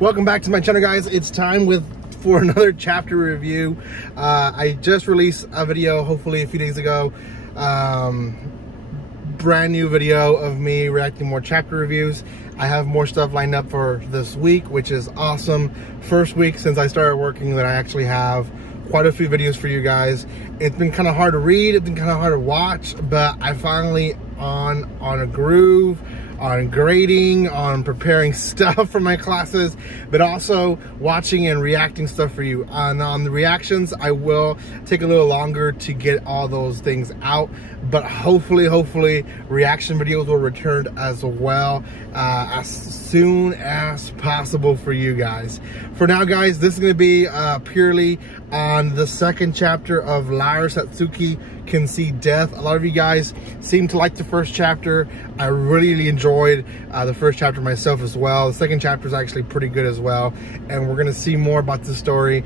Welcome back to my channel, guys. It's time for another chapter review. I just released a video hopefully a few days ago, brand new video of me reacting more chapter reviews. I have more stuff lined up for this week, which is awesome. First week since I started working that I actually have quite a few videos for you guys. It's been kind of hard to read, it's been kind of hard to watch, but I finally on a groove, on grading, on preparing stuff for my classes, but also watching and reacting stuff for you. On the reactions, I will take a little longer to get all those things out, but hopefully reaction videos will return as well as soon as possible for you guys. For now, guys, this is going to be purely on the second chapter of Liar Satsuki Can See Death. A lot of you guys seem to like the first chapter. I really enjoyed the first chapter myself as well. The second chapter is actually pretty good as well, and we're gonna see more about the story.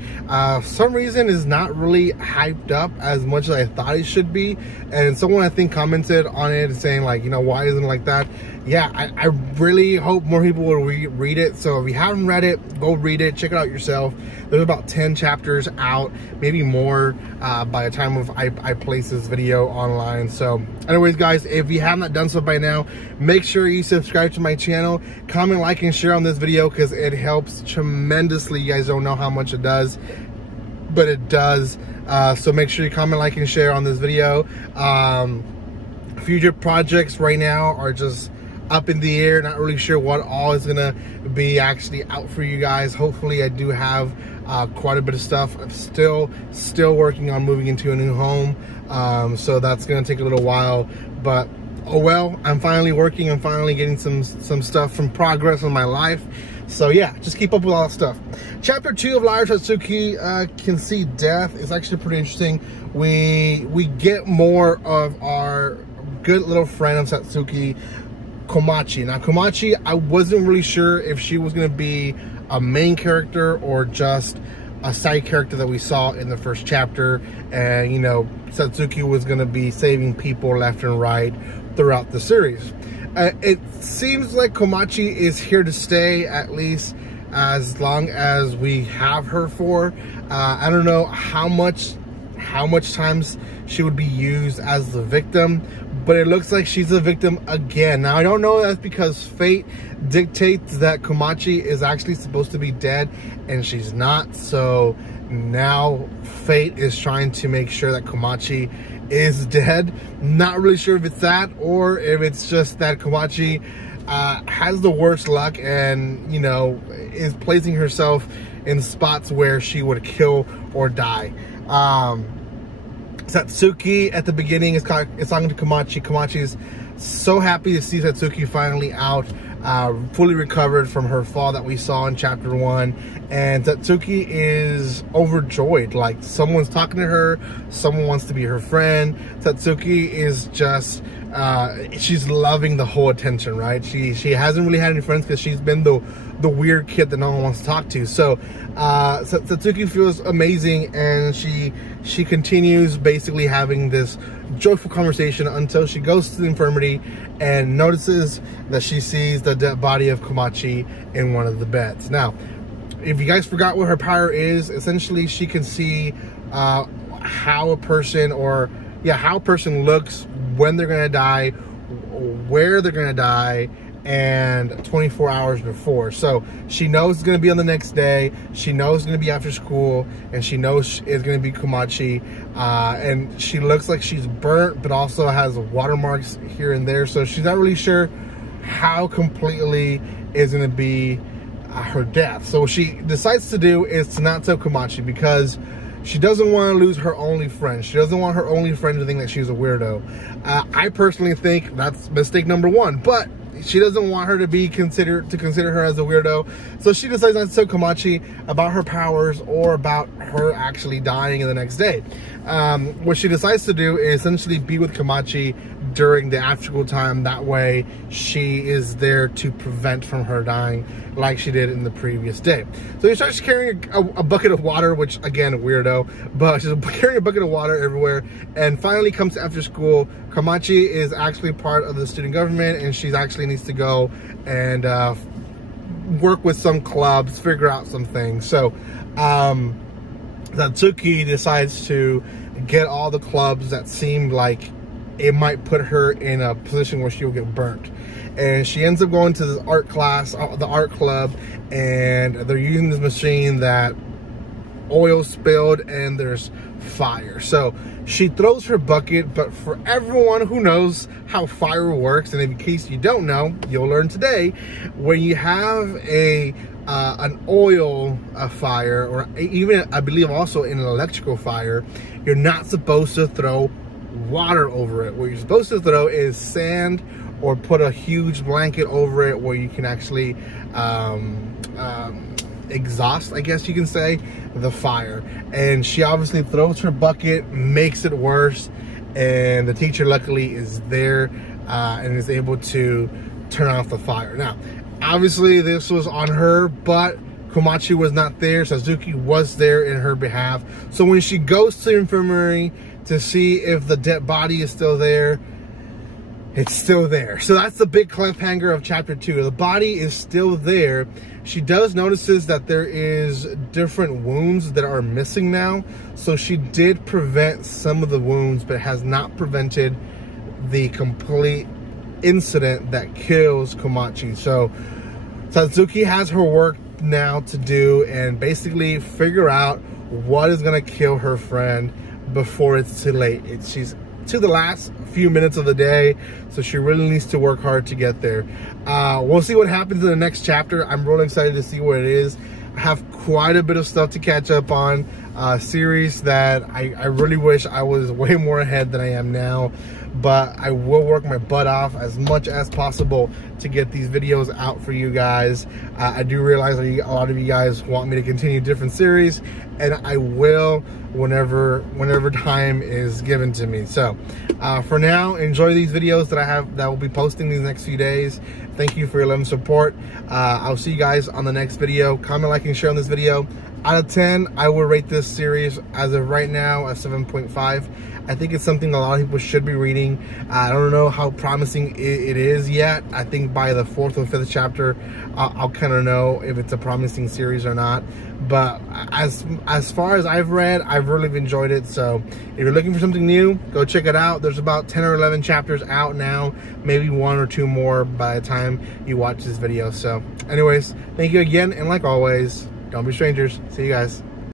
Some reason is not really hyped up as much as I thought it should be, and someone I think commented on it saying, like, you know, why isn't it like that? Yeah, I really hope more people will read it. So if you haven't read it, go read it, check it out yourself. There's about 10 chapters out, maybe more by the time of I place this video online. So anyways, guys, if you have not done so by now, make sure you subscribe to my channel, comment, like, and share on this video, because it helps tremendously. You guys don't know how much it does, but it does. So make sure you comment, like, and share on this video. Future projects right now are just up in the air, not really sure what all is gonna be actually out for you guys. Hopefully I do have quite a bit of stuff. I'm still working on moving into a new home, so that's gonna take a little while, but oh well, I'm finally working. I'm finally getting some stuff, from progress in my life. So yeah, just keep up with all that stuff. Chapter 2 of Liar Satsuki Can See Death is actually pretty interesting. We get more of our good little friend of Satsuki, Komachi. Now Komachi, I wasn't really sure if she was going to be a main character or just a side character that we saw in the first chapter, and you know, Satsuki was going to be saving people left and right throughout the series. It seems like Komachi is here to stay, at least as long as we have her for. I don't know how much times she would be used as the victim, but it looks like she's a victim again. Now I don't know if that's because fate dictates that Komachi is actually supposed to be dead and she's not, so now fate is trying to make sure that Komachi is dead. Not really sure if it's that or if it's just that Komachi has the worst luck and, you know, is placing herself in spots where she would kill or die. Satsuki at the beginning is talking to Komachi. Komachi is so happy to see Satsuki finally out, fully recovered from her fall that we saw in chapter 1, and Satsuki is overjoyed. Like, someone's talking to her, someone wants to be her friend. Satsuki is just she's loving the whole attention, right? She hasn't really had any friends because she's been the weird kid that no one wants to talk to. So Satsuki feels amazing, and she continues basically having this joyful conversation until she goes to the infirmary and notices that she sees the dead body of Komachi in one of the beds. Now, if you guys forgot what her power is, essentially she can see how a person looks when they're gonna die, where they're gonna die, and 24 hours before. So she knows it's going to be on the next day, she knows it's going to be after school, and she knows it's going to be Komachi, and she looks like she's burnt but also has watermarks here and there, so she's not really sure how completely is going to be her death. So what she decides to do is to not tell Komachi, because she doesn't want to lose her only friend. She doesn't want her only friend to think that she's a weirdo. I personally think that's mistake number 1, but she doesn't want her to consider her as a weirdo, so she decides not to tell Komachi about her powers or about her actually dying in the next day. What she decides to do is essentially be with Komachi during the after school time. That way she is there to prevent from her dying like she did in the previous day. So she starts carrying a bucket of water, which again, weirdo, but she's carrying a bucket of water everywhere, and finally comes to after school. Komachi is actually part of the student government, and she's actually needs to go and work with some clubs, figure out some things. So Satsuki decides to get all the clubs that seemed like it might put her in a position where she'll get burnt. And she ends up going to this art class, the art club, and they're using this machine that oil spilled and there's fire. So she throws her bucket, but for everyone who knows how fire works, and in case you don't know, you'll learn today, when you have an oil fire, or even I believe also in an electrical fire, you're not supposed to throw water over it. What you're supposed to throw is sand, or put a huge blanket over it where you can actually exhaust, I guess you can say, the fire. And she obviously throws her bucket, makes it worse, and the teacher luckily is there and is able to turn off the fire. Now obviously this was on her, but Komachi was not there. Satsuki was there in her behalf. So when she goes to the infirmary to see if the dead body is still there, it's still there. So that's the big cliffhanger of chapter 2. The body is still there. She does notices that there is different wounds that are missing now. So she did prevent some of the wounds, but has not prevented the complete incident that kills Komachi. So Satsuki has her work now to do and basically figure out what is going to kill her friend before it's too late. She's to the last few minutes of the day, so she really needs to work hard to get there. We'll see what happens in the next chapter. I'm really excited to see what it is. I have quite a bit of stuff to catch up on, series that I really wish I was way more ahead than I am now, but I will work my butt off as much as possible to get these videos out for you guys. I do realize that a lot of you guys want me to continue different series, and I will whenever time is given to me. So for now, enjoy these videos that will be posting these next few days. Thank you for your love and support. I'll see you guys on the next video. Comment, like, and share on this video. Out of 10, I will rate this series as of right now a 7.5. I think it's something a lot of people should be reading. I don't know how promising it is yet. I think by the 4th or 5th chapter, I'll kind of know if it's a promising series or not. But as far as I've read, I've really enjoyed it. So if you're looking for something new, go check it out. There's about 10 or 11 chapters out now, maybe 1 or 2 more by the time you watch this video. So anyways, thank you again, and like always, don't be strangers. See you guys.